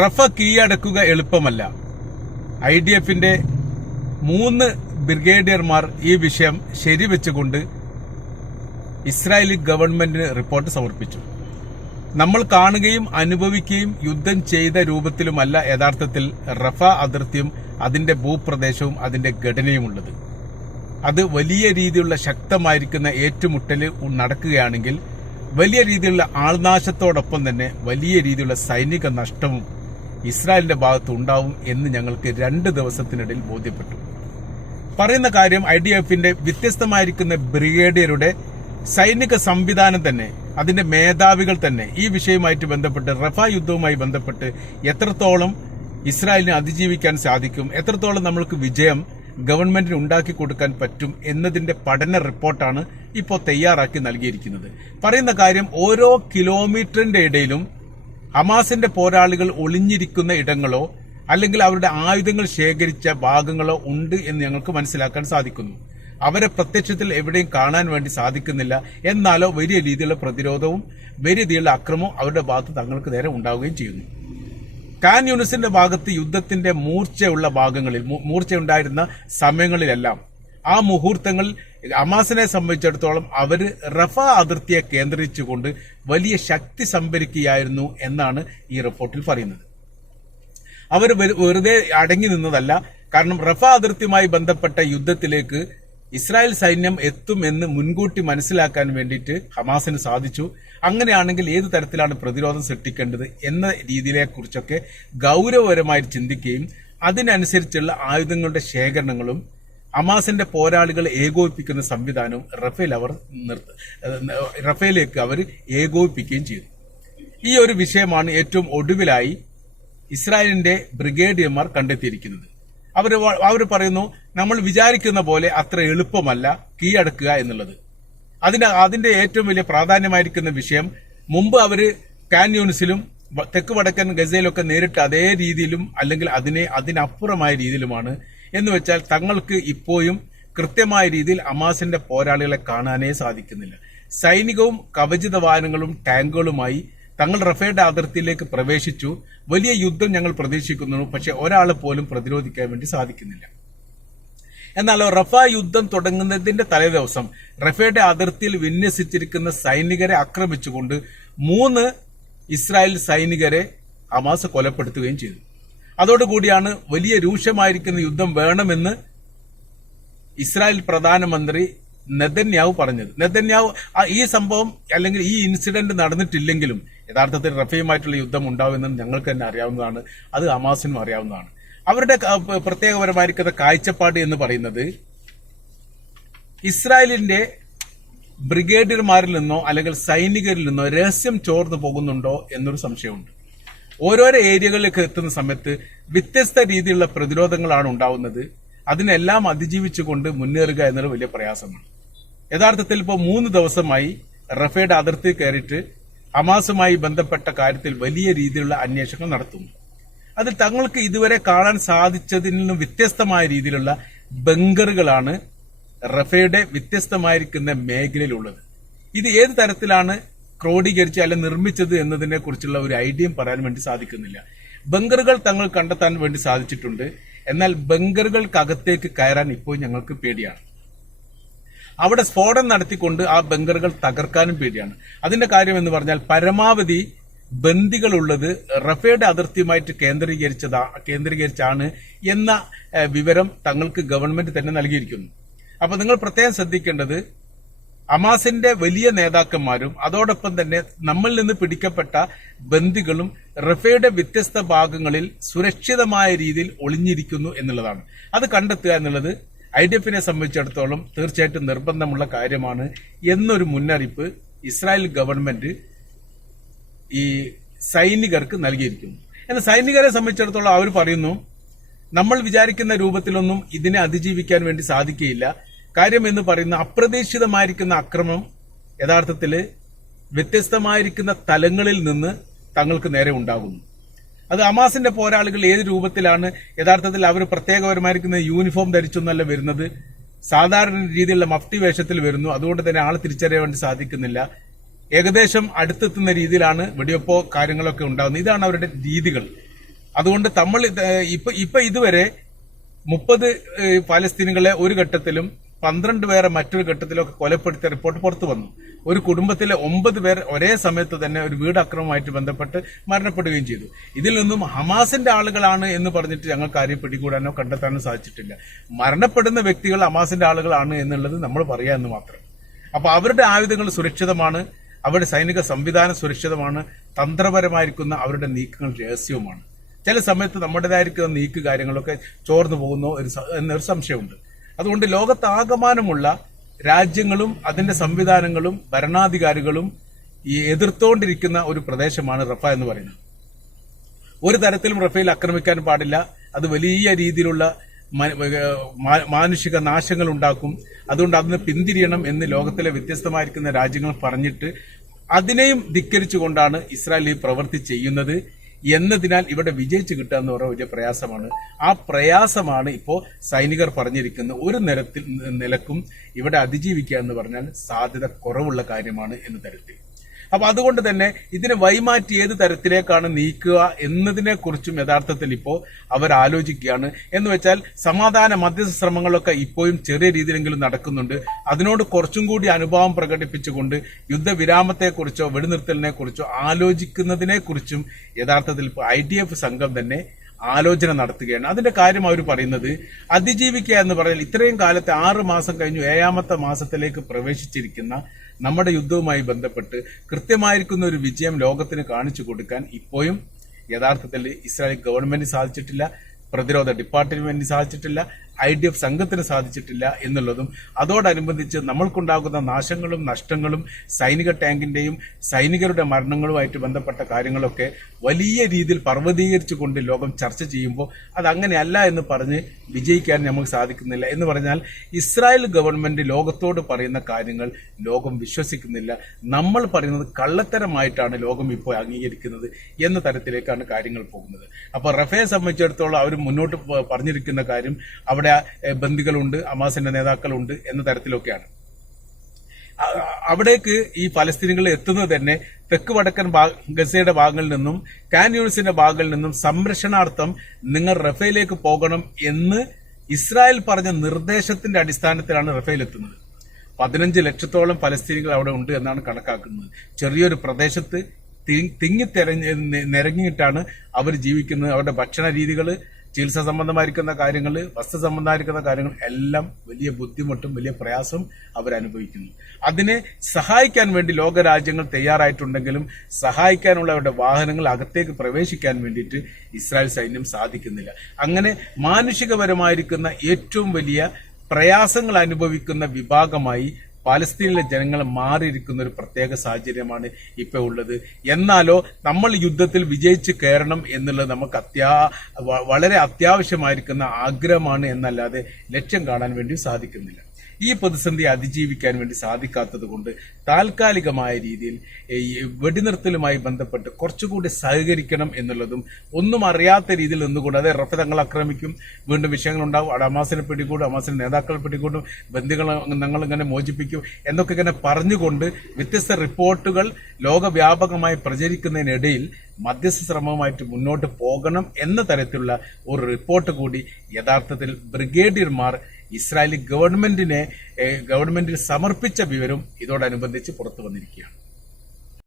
റഫ കീഴടക്കുക എളുപ്പമല്ല. I D എഫിന്റെ മൂന്ന് ബ്രിഗേഡിയർമാർ ഈ വിഷയം ശരിവെച്ചുകൊണ്ട് ഇസ്രായേലി ഗവൺമെന്റിന് റിപ്പോർട്ട് സമർപ്പിച്ചു. നമ്മൾ കാണുകയും അനുഭവിക്കുകയും യുദ്ധം ചെയ്ത രൂപത്തിലുമല്ല യഥാർത്ഥത്തിൽ റഫ അതിർത്തിയും അതിന്റെ ഭൂപ്രദേശവും അതിന്റെ ഘടനയുമുള്ളത്. അത് വലിയ രീതിയിലുള്ള ശക്തമായിരിക്കുന്ന ഏറ്റുമുട്ടൽ നടക്കുകയാണെങ്കിൽ വലിയ രീതിയിലുള്ള ആൾനാശത്തോടൊപ്പം തന്നെ വലിയ രീതിയിലുള്ള സൈനിക നഷ്ടവും ഇസ്രായേലിന്റെ ഭാഗത്ത് ഉണ്ടാവും എന്ന് ഞങ്ങൾക്ക് രണ്ട് ദിവസത്തിനിടയിൽ ബോധ്യപ്പെട്ടു. പറയുന്ന കാര്യം ഐ ഡി എഫിന്റെ വ്യത്യസ്തമായിരിക്കുന്ന ബ്രിഗേഡിയറുടെ സൈനിക സംവിധാനം തന്നെ അതിന്റെ മേധാവികൾ തന്നെ ഈ വിഷയവുമായിട്ട് ബന്ധപ്പെട്ട് റഫ യുദ്ധവുമായി ബന്ധപ്പെട്ട് എത്രത്തോളം ഇസ്രായേലിനെ അതിജീവിക്കാൻ സാധിക്കും എത്രത്തോളം നമ്മൾക്ക് വിജയം ഗവൺമെന്റിന് ഉണ്ടാക്കി കൊടുക്കാൻ പറ്റും എന്നതിന്റെ പഠന റിപ്പോർട്ടാണ് ഇപ്പോൾ തയ്യാറാക്കി നൽകിയിരിക്കുന്നത്. പറയുന്ന കാര്യം ഓരോ കിലോമീറ്ററിന്റെ ഇടയിലും ഹമാസിന്റെ പോരാളികൾ ഒളിഞ്ഞിരിക്കുന്ന ഇടങ്ങളോ അല്ലെങ്കിൽ അവരുടെ ആയുധങ്ങൾ ശേഖരിച്ച ഭാഗങ്ങളോ ഉണ്ട് എന്ന് ഞങ്ങൾക്ക് മനസ്സിലാക്കാൻ സാധിക്കുന്നു. അവരെ പ്രത്യക്ഷത്തിൽ എവിടെയും കാണാൻ വേണ്ടി സാധിക്കുന്നില്ല. എന്നാലോ വലിയ രീതിയിലുള്ള പ്രതിരോധവും വലിയ രീതിയിലുള്ള അക്രമവും അവരുടെ ഭാഗത്ത് തങ്ങൾക്ക് നേരെ ഉണ്ടാവുകയും ചെയ്യുന്നു. കാൻ യൂണിസിന്റെ ഭാഗത്ത് യുദ്ധത്തിന്റെ മൂർച്ചയുള്ള ഭാഗങ്ങളിൽ മൂർച്ചയുണ്ടായിരുന്ന സമയങ്ങളിലെല്ലാം ആ മുഹൂർത്തങ്ങൾ അമാസിനെ സംബന്ധിച്ചിടത്തോളം അവർ റഫ അതിർത്തിയെ കേന്ദ്രീകരിച്ചുകൊണ്ട് വലിയ ശക്തി സംഭരിക്കുകയായിരുന്നു എന്നാണ് ഈ റിപ്പോർട്ടിൽ പറയുന്നത്. അവർ വെറുതെ അടങ്ങി നിന്നതല്ല കാരണം റഫ അതിർത്തിയുമായി ബന്ധപ്പെട്ട യുദ്ധത്തിലേക്ക് ഇസ്രായേൽ സൈന്യം എത്തുമെന്ന് മുൻകൂട്ടി മനസ്സിലാക്കാൻ വേണ്ടിയിട്ട് ഹമാസിന് സാധിച്ചു. അങ്ങനെയാണെങ്കിൽ ഏത് തരത്തിലാണ് പ്രതിരോധം സൃഷ്ടിക്കേണ്ടത് എന്ന രീതിയിലെ കുറിച്ചൊക്കെ ഗൗരവപരമായി ചിന്തിക്കുകയും അതിനനുസരിച്ചുള്ള ആയുധങ്ങളുടെ ശേഖരണങ്ങളും ഹമാസിന്റെ പോരാളികളെ ഏകോപിപ്പിക്കുന്ന സംവിധാനവും റഫേൽ അവർ നിർത്ത റഫേലേക്ക് അവർ ഏകോപിപ്പിക്കുകയും ചെയ്തു. ഈ ഒരു വിഷയമാണ് ഏറ്റവും ഒടുവിലായി ഇസ്രായേലിന്റെ ബ്രിഗേഡിയർമാർ കണ്ടെത്തിയിരിക്കുന്നത്. അവർ അവർ പറയുന്നു നമ്മൾ വിചാരിക്കുന്ന പോലെ അത്ര എളുപ്പമല്ല കീഴടക്കുക എന്നുള്ളത്. അതിന് അതിന്റെ ഏറ്റവും വലിയ പ്രാധാന്യമായിരിക്കുന്ന വിഷയം മുമ്പ് അവർ കാൻ യൂണിസിലും തെക്ക് വടക്കൻ ഗസയിലൊക്കെ നേരിട്ട് അതേ രീതിയിലും അല്ലെങ്കിൽ അതിനെ അതിനപ്പുറമായ രീതിയിലുമാണ് എന്ന് വെച്ചാൽ തങ്ങൾക്ക് ഇപ്പോഴും കൃത്യമായ രീതിയിൽ അമാസിന്റെ പോരാളികളെ കാണാനേ സാധിക്കുന്നില്ല. സൈനികവും കവചിത വാഹനങ്ങളും ടാങ്കുകളുമായി തങ്ങൾ റഫേയുടെ അതിർത്തിയിലേക്ക് പ്രവേശിച്ചു. വലിയ യുദ്ധം ഞങ്ങൾ പ്രതീക്ഷിക്കുന്നു പക്ഷെ ഒരാളെ പോലും പ്രതിരോധിക്കാൻ വേണ്ടി സാധിക്കുന്നില്ല. എന്നാൽ റഫ യുദ്ധം തുടങ്ങുന്നതിന്റെ തലേദിവസം റഫയുടെ അതിർത്തിയിൽ വിന്യസിച്ചിരിക്കുന്ന സൈനികരെ ആക്രമിച്ചുകൊണ്ട് മൂന്ന് ഇസ്രായേൽ സൈനികരെ ഹമാസ് കൊലപ്പെടുത്തുകയും ചെയ്തു. അതോടുകൂടിയാണ് വലിയ രൂക്ഷമായിരിക്കുന്ന യുദ്ധം വേണമെന്ന് ഇസ്രായേൽ പ്രധാനമന്ത്രി നെതന്യാവ് പറഞ്ഞത്. നെതന്യാവ് ഈ സംഭവം അല്ലെങ്കിൽ ഈ ഇൻസിഡന്റ് നടന്നിട്ടില്ലെങ്കിലും യഥാർത്ഥത്തിൽ റഫയുമായിട്ടുള്ള യുദ്ധം ഉണ്ടാവുമെന്ന് ഞങ്ങൾക്ക് തന്നെ അറിയാവുന്നതാണ്. അത് അമാസിനും അറിയാവുന്നതാണ്. അവരുടെ പ്രത്യേകപരമായിരിക്കുന്ന കാഴ്ചപ്പാട് എന്ന് പറയുന്നത് ഇസ്രായേലിന്റെ ബ്രിഗേഡിയർമാരിൽ നിന്നോ അല്ലെങ്കിൽ സൈനികരിൽ നിന്നോ രഹസ്യം ചോർന്നു പോകുന്നുണ്ടോ എന്നൊരു സംശയമുണ്ട്. ഓരോരോ ഏരിയകളിലേക്ക് എത്തുന്ന സമയത്ത് വ്യത്യസ്ത രീതിയിലുള്ള പ്രതിരോധങ്ങളാണ് ഉണ്ടാവുന്നത്. അതിനെല്ലാം അതിജീവിച്ചുകൊണ്ട് മുന്നേറുക എന്നത് വലിയ പ്രയാസമാണ്. യഥാർത്ഥത്തിൽ ഇപ്പോൾ മൂന്ന് ദിവസമായി റഫേഡ് അതിർത്തി കയറിയിട്ട് ഹമാസുമായി ബന്ധപ്പെട്ട കാര്യത്തിൽ വലിയ രീതിയിലുള്ള അന്വേഷണങ്ങൾ നടത്തുന്നു. അതിൽ തങ്ങൾക്ക് ഇതുവരെ കാണാൻ സാധിച്ചതിൽ നിന്നും വ്യത്യസ്തമായ രീതിയിലുള്ള ബങ്കറുകളാണ് റഫയുടെ വ്യത്യസ്തമായിരിക്കുന്ന മേഖലയിലുള്ളത്. ഇത് ഏത് തരത്തിലാണ് ക്രോഡീകരിച്ച് അല്ലെ നിർമ്മിച്ചത് എന്നതിനെ കുറിച്ചുള്ള ഒരു ഐഡിയയും പറയാൻ വേണ്ടി സാധിക്കുന്നില്ല. ബങ്കറുകൾ തങ്ങൾ കണ്ടെത്താൻ വേണ്ടി സാധിച്ചിട്ടുണ്ട്. എന്നാൽ ബങ്കറുകൾക്കകത്തേക്ക് കയറാൻ ഇപ്പോൾ ഞങ്ങൾക്ക് പേടിയാണ്. അവിടെ സ്ഫോടനം നടത്തിക്കൊണ്ട് ആ ബങ്കറുകൾ തകർക്കാനും പേടിയാണ്. അതിന്റെ കാര്യം എന്ന് പറഞ്ഞാൽ പരമാവധി ബന്ദികളുള്ളത് റഫേഡ് അതിർത്തിയുമായിട്ട് കേന്ദ്രീകരിച്ചതാ കേന്ദ്രീകരിച്ചാണ് എന്ന വിവരം തങ്ങൾക്ക് ഗവൺമെന്റ് തന്നെ നൽകിയിരിക്കുന്നു. അപ്പൊ നിങ്ങൾ പ്രത്യേകം ശ്രദ്ധിക്കേണ്ടത് അമാസിന്റെ വലിയ നേതാക്കന്മാരും അതോടൊപ്പം തന്നെ നമ്മളിൽ നിന്ന് പിടിക്കപ്പെട്ട ബന്ദികളും റഫയുടെ വ്യത്യസ്ത ഭാഗങ്ങളിൽ സുരക്ഷിതമായ രീതിയിൽ ഒളിഞ്ഞിരിക്കുന്നു എന്നുള്ളതാണ്. അത് കണ്ടെത്തുക എന്നുള്ളത് ഐ ഡി എഫിനെ സംബന്ധിച്ചിടത്തോളം തീർച്ചയായിട്ടും നിർബന്ധമുള്ള കാര്യമാണ് എന്നൊരു മുന്നറിയിപ്പ് ഇസ്രായേൽ ഗവൺമെന്റ് ഈ സൈനികർക്ക് നൽകിയിരിക്കുന്നു. എന്നാൽ സൈനികരെ സംബന്ധിച്ചിടത്തോളം അവർ പറയുന്നു നമ്മൾ വിചാരിക്കുന്ന രൂപത്തിലൊന്നും ഇതിനെ അതിജീവിക്കാൻ വേണ്ടി സാധിക്കുകയില്ല. കാര്യം എന്ന് പറയുന്ന അപ്രതീക്ഷിതമായിരിക്കുന്ന അക്രമം യഥാർത്ഥത്തിൽ വ്യത്യസ്തമായിരിക്കുന്ന തലങ്ങളിൽ നിന്ന് തങ്ങൾക്ക് നേരെ ഉണ്ടാകുന്നു. അത് അമാസിന്റെ പോരാളികൾ ഏത് രൂപത്തിലാണ് യഥാർത്ഥത്തിൽ അവർ പ്രത്യേകപരമായിരിക്കുന്ന യൂണിഫോം ധരിച്ചൊന്നല്ല വരുന്നത്? സാധാരണ രീതിയിലുള്ള മഫ്തി വേഷത്തിൽ വരുന്നു. അതുകൊണ്ട് തന്നെ ആളെ തിരിച്ചറിയാൻ സാധിക്കുന്നില്ല. ഏകദേശം അടുത്തെത്തുന്ന രീതിയിലാണ് വെടിവെപ്പോ കാര്യങ്ങളൊക്കെ ഉണ്ടാകുന്നത്. ഇതാണ് അവരുടെ രീതികൾ. അതുകൊണ്ട് നമ്മൾ ഇപ്പൊ ഇപ്പൊ ഇതുവരെ മുപ്പത് ഫലസ്തീനുകളെ ഒരു ഘട്ടത്തിലും പന്ത്രണ്ട് പേരെ മറ്റൊരു ഘട്ടത്തിലൊക്കെ കൊലപ്പെടുത്തിയ റിപ്പോർട്ട് പുറത്തു വന്നു. ഒരു കുടുംബത്തിലെ ഒമ്പത് പേർ ഒരേ സമയത്ത് തന്നെ ഒരു വീട് അക്രമമായിട്ട് ബന്ധപ്പെട്ട് മരണപ്പെടുകയും ചെയ്തു. ഇതിൽ നിന്നും ഹമാസിന്റെ ആളുകളാണ് എന്ന് പറഞ്ഞിട്ട് ഞങ്ങൾക്ക് ആരെയും പിടികൂടാനോ കണ്ടെത്താനോ സാധിച്ചിട്ടില്ല. മരണപ്പെടുന്ന വ്യക്തികൾ ഹമാസിന്റെ ആളുകളാണ് എന്നുള്ളത് നമ്മൾ പറയാമെന്ന് മാത്രം. അപ്പൊ അവരുടെ ആയുധങ്ങൾ സുരക്ഷിതമാണ്. അവരുടെ സൈനിക സംവിധാനം സുരക്ഷിതമാണ്. തന്ത്രപരമായിരിക്കുന്ന അവരുടെ നീക്കങ്ങൾ രഹസ്യവുമാണ്. ചില സമയത്ത് നമ്മുടേതായിരിക്കുന്ന നീക്ക് കാര്യങ്ങളൊക്കെ ചോർന്നു പോകുന്നു. എന്നൊരു സംശയമുണ്ട്. അതുകൊണ്ട് ലോകത്താകമാനമുള്ള രാജ്യങ്ങളും അതിന്റെ സംവിധാനങ്ങളും ഭരണാധികാരികളും ഈ എതിർത്തോണ്ടിരിക്കുന്ന ഒരു പ്രദേശമാണ് റഫ എന്ന് പറയുന്നത്. ഒരു തരത്തിലും റഫയിൽ ആക്രമിക്കാൻ പാടില്ല. അത് വലിയ രീതിയിലുള്ള മാനുഷിക നാശങ്ങൾ ഉണ്ടാക്കും. അതുകൊണ്ട് അതിന് പിന്തിരിയണം എന്ന് ലോകത്തിലെ വ്യത്യസ്തമായിരിക്കുന്ന രാജ്യങ്ങൾ പറഞ്ഞിട്ട് അതിനെയും ധിക്കരിച്ചുകൊണ്ടാണ് ഇസ്രായേൽ ഈ പ്രവൃത്തി ചെയ്യുന്നത്. എന്നതിനാൽ ഇവിടെ വിജയിച്ചു കിട്ടുക എന്ന് പറയുന്ന വലിയ പ്രയാസമാണ്. ആ പ്രയാസമാണ് ഇപ്പോൾ സൈനികർ പറഞ്ഞിരിക്കുന്ന ഒരു നിരത്തിൽ നിലക്കും ഇവിടെ അതിജീവിക്കുക എന്ന് പറഞ്ഞാൽ സാധ്യത കുറവുള്ള കാര്യമാണ് എന്ന് തരത്തിൽ. അപ്പൊ അതുകൊണ്ട് തന്നെ ഇതിനെ വൈമാറ്റി ഏത് തരത്തിലേക്കാണ് നീക്കുക എന്നതിനെ കുറിച്ചും യഥാർത്ഥത്തിൽ ഇപ്പോൾ അവർ ആലോചിക്കുകയാണ്. എന്ന് വെച്ചാൽ സമാധാന മധ്യസ്ഥ ശ്രമങ്ങളൊക്കെ ഇപ്പോഴും ചെറിയ രീതിയിലെങ്കിലും നടക്കുന്നുണ്ട്. അതിനോട് കുറച്ചും കൂടി അനുഭാവം പ്രകടിപ്പിച്ചുകൊണ്ട് യുദ്ധവിരാമത്തെക്കുറിച്ചോ വെടിനിർത്തലിനെ കുറിച്ചോ ആലോചിക്കുന്നതിനെ കുറിച്ചും യഥാർത്ഥത്തിൽ ഇപ്പോൾ ഐ ഡി എഫ് സംഘം തന്നെ ആലോചന നടത്തുകയാണ്. അതിന്റെ കാര്യം അവർ പറയുന്നത് അതിജീവിക്കുക എന്ന് പറഞ്ഞാൽ ഇത്രയും കാലത്തെ ആറ് മാസം കഴിഞ്ഞു ഏഴാമത്തെ മാസത്തിലേക്ക് പ്രവേശിച്ചിരിക്കുന്ന നമ്മുടെ യുദ്ധവുമായി ബന്ധപ്പെട്ട് കൃത്യമായിരിക്കുന്ന ഒരു വിജയം ലോകത്തിന് കാണിച്ചു കൊടുക്കാൻ ഇപ്പോഴും യഥാർത്ഥത്തിൽ ഇസ്രായേൽ ഗവൺമെന്റിന് സാധിച്ചിട്ടില്ല പ്രതിരോധ ഡിപ്പാർട്ട്മെന്റിന് സാധിച്ചിട്ടില്ല ഐ ഡി എഫ് സംഘത്തിന് സാധിച്ചിട്ടില്ല എന്നുള്ളതും അതോടനുബന്ധിച്ച് നമ്മൾക്കുണ്ടാകുന്ന നാശങ്ങളും നഷ്ടങ്ങളും സൈനിക ടാങ്കിന്റെയും സൈനികരുടെ മരണങ്ങളുമായിട്ട് ബന്ധപ്പെട്ട കാര്യങ്ങളൊക്കെ വലിയ രീതിയിൽ പർവതീകരിച്ചുകൊണ്ട് ലോകം ചർച്ച ചെയ്യുമ്പോൾ അത് അങ്ങനെയല്ല എന്ന് പറഞ്ഞ് വിജയിക്കാൻ നമുക്ക് സാധിക്കുന്നില്ല. എന്ന് പറഞ്ഞാൽ ഇസ്രായേൽ ഗവൺമെന്റ് ലോകത്തോട് പറയുന്ന കാര്യങ്ങൾ ലോകം വിശ്വസിക്കുന്നില്ല. നമ്മൾ പറയുന്നത് കള്ളത്തരമായിട്ടാണ് ലോകം ഇപ്പോൾ അംഗീകരിക്കുന്നത് എന്ന തരത്തിലേക്കാണ് കാര്യങ്ങൾ പോകുന്നത്. അപ്പോൾ റഫയെ സംബന്ധിച്ചിടത്തോളം അവർ മുന്നോട്ട് പറഞ്ഞിരിക്കുന്ന കാര്യം അവിടെ ഏഹ്, ബന്ദികളുണ്ട് അമാസിന്റെ നേതാക്കളുണ്ട് എന്ന തരത്തിലൊക്കെയാണ്. അവിടേക്ക് ഈ പലസ്തീനികൾ എത്തുന്നത് തന്നെ തെക്ക് വടക്കൻ ഗസയുടെ ഭാഗങ്ങളിൽ നിന്നും കാൻ ഭാഗങ്ങളിൽ നിന്നും സംരക്ഷണാർത്ഥം നിങ്ങൾ റഫേലേക്ക് പോകണം എന്ന് ഇസ്രായേൽ പറഞ്ഞ നിർദ്ദേശത്തിന്റെ അടിസ്ഥാനത്തിലാണ് റഫേൽ എത്തുന്നത്. പതിനഞ്ച് ലക്ഷത്തോളം പലസ്തീനികൾ അവിടെ ഉണ്ട് എന്നാണ് കണക്കാക്കുന്നത്. ചെറിയൊരു പ്രദേശത്ത് തിങ്ങി തിരഞ്ഞ് നിരങ്ങിയിട്ടാണ് അവർ ജീവിക്കുന്നത്. അവരുടെ ഭക്ഷണ രീതികൾ ചികിത്സ സംബന്ധമായിരിക്കുന്ന കാര്യങ്ങൾ വസ്തു സംബന്ധമായിരിക്കുന്ന കാര്യങ്ങൾ എല്ലാം വലിയ ബുദ്ധിമുട്ടും വലിയ പ്രയാസവും അവരനുഭവിക്കുന്നു. അതിനെ സഹായിക്കാൻ വേണ്ടി ലോകരാജ്യങ്ങൾ തയ്യാറായിട്ടുണ്ടെങ്കിലും സഹായിക്കാനുള്ള അവരുടെ വാഹനങ്ങൾ അകത്തേക്ക് പ്രവേശിക്കാൻ വേണ്ടിയിട്ട് ഇസ്രായേൽ സൈന്യം സാധിക്കുന്നില്ല. അങ്ങനെ മാനുഷികപരമായിരിക്കുന്ന ഏറ്റവും വലിയ പ്രയാസങ്ങൾ അനുഭവിക്കുന്ന വിഭാഗമായി പാലസ്തീനിലെ ജനങ്ങൾ മാറിയിരിക്കുന്ന ഒരു പ്രത്യേക സാഹചര്യമാണ് ഇപ്പൊ ഉള്ളത്. എന്നാലോ നമ്മൾ യുദ്ധത്തിൽ വിജയിച്ച് കയറണം എന്നുള്ളത് നമുക്ക് അത്യാ വളരെ അത്യാവശ്യമായിരിക്കുന്ന ആഗ്രഹമാണ് എന്നല്ലാതെ ലക്ഷ്യം കാണാൻ വേണ്ടി സാധിക്കുന്നില്ല. ഈ പ്രതിസന്ധി അതിജീവിക്കാൻ വേണ്ടി സാധിക്കാത്തത് കൊണ്ട് താൽക്കാലികമായ രീതിയിൽ വെടിനിർത്തലുമായി ബന്ധപ്പെട്ട് കുറച്ചുകൂടി സഹകരിക്കണം എന്നുള്ളതും ഒന്നും അറിയാത്ത രീതിയിൽ നിന്നുകൊണ്ട് അതെ റഫ തങ്ങൾ ആക്രമിക്കും വീണ്ടും വിഷയങ്ങൾ ഉണ്ടാവും അവിടെ അമാസിനെ പിടികൂടും അമാസിന്റെ നേതാക്കളെ പിടികൂടും ബന്ധുക്കൾ ഞങ്ങൾ ഇങ്ങനെ മോചിപ്പിക്കും എന്നൊക്കെ ഇങ്ങനെ പറഞ്ഞുകൊണ്ട് വ്യത്യസ്ത റിപ്പോർട്ടുകൾ ലോകവ്യാപകമായി പ്രചരിക്കുന്നതിനിടയിൽ മധ്യസ്ഥ ശ്രമവുമായിട്ട് മുന്നോട്ട് പോകണം എന്ന തരത്തിലുള്ള ഒരു റിപ്പോർട്ട് കൂടി യഥാർത്ഥത്തിൽ ബ്രിഗേഡിയർമാർ ഇസ്രായേലി ഗവൺമെന്റിനെ ഗവൺമെന്റിന് സമർപ്പിച്ച വിവരം ഇതോടനുബന്ധിച്ച് പുറത്തു വന്നിരിക്കുകയാണ്.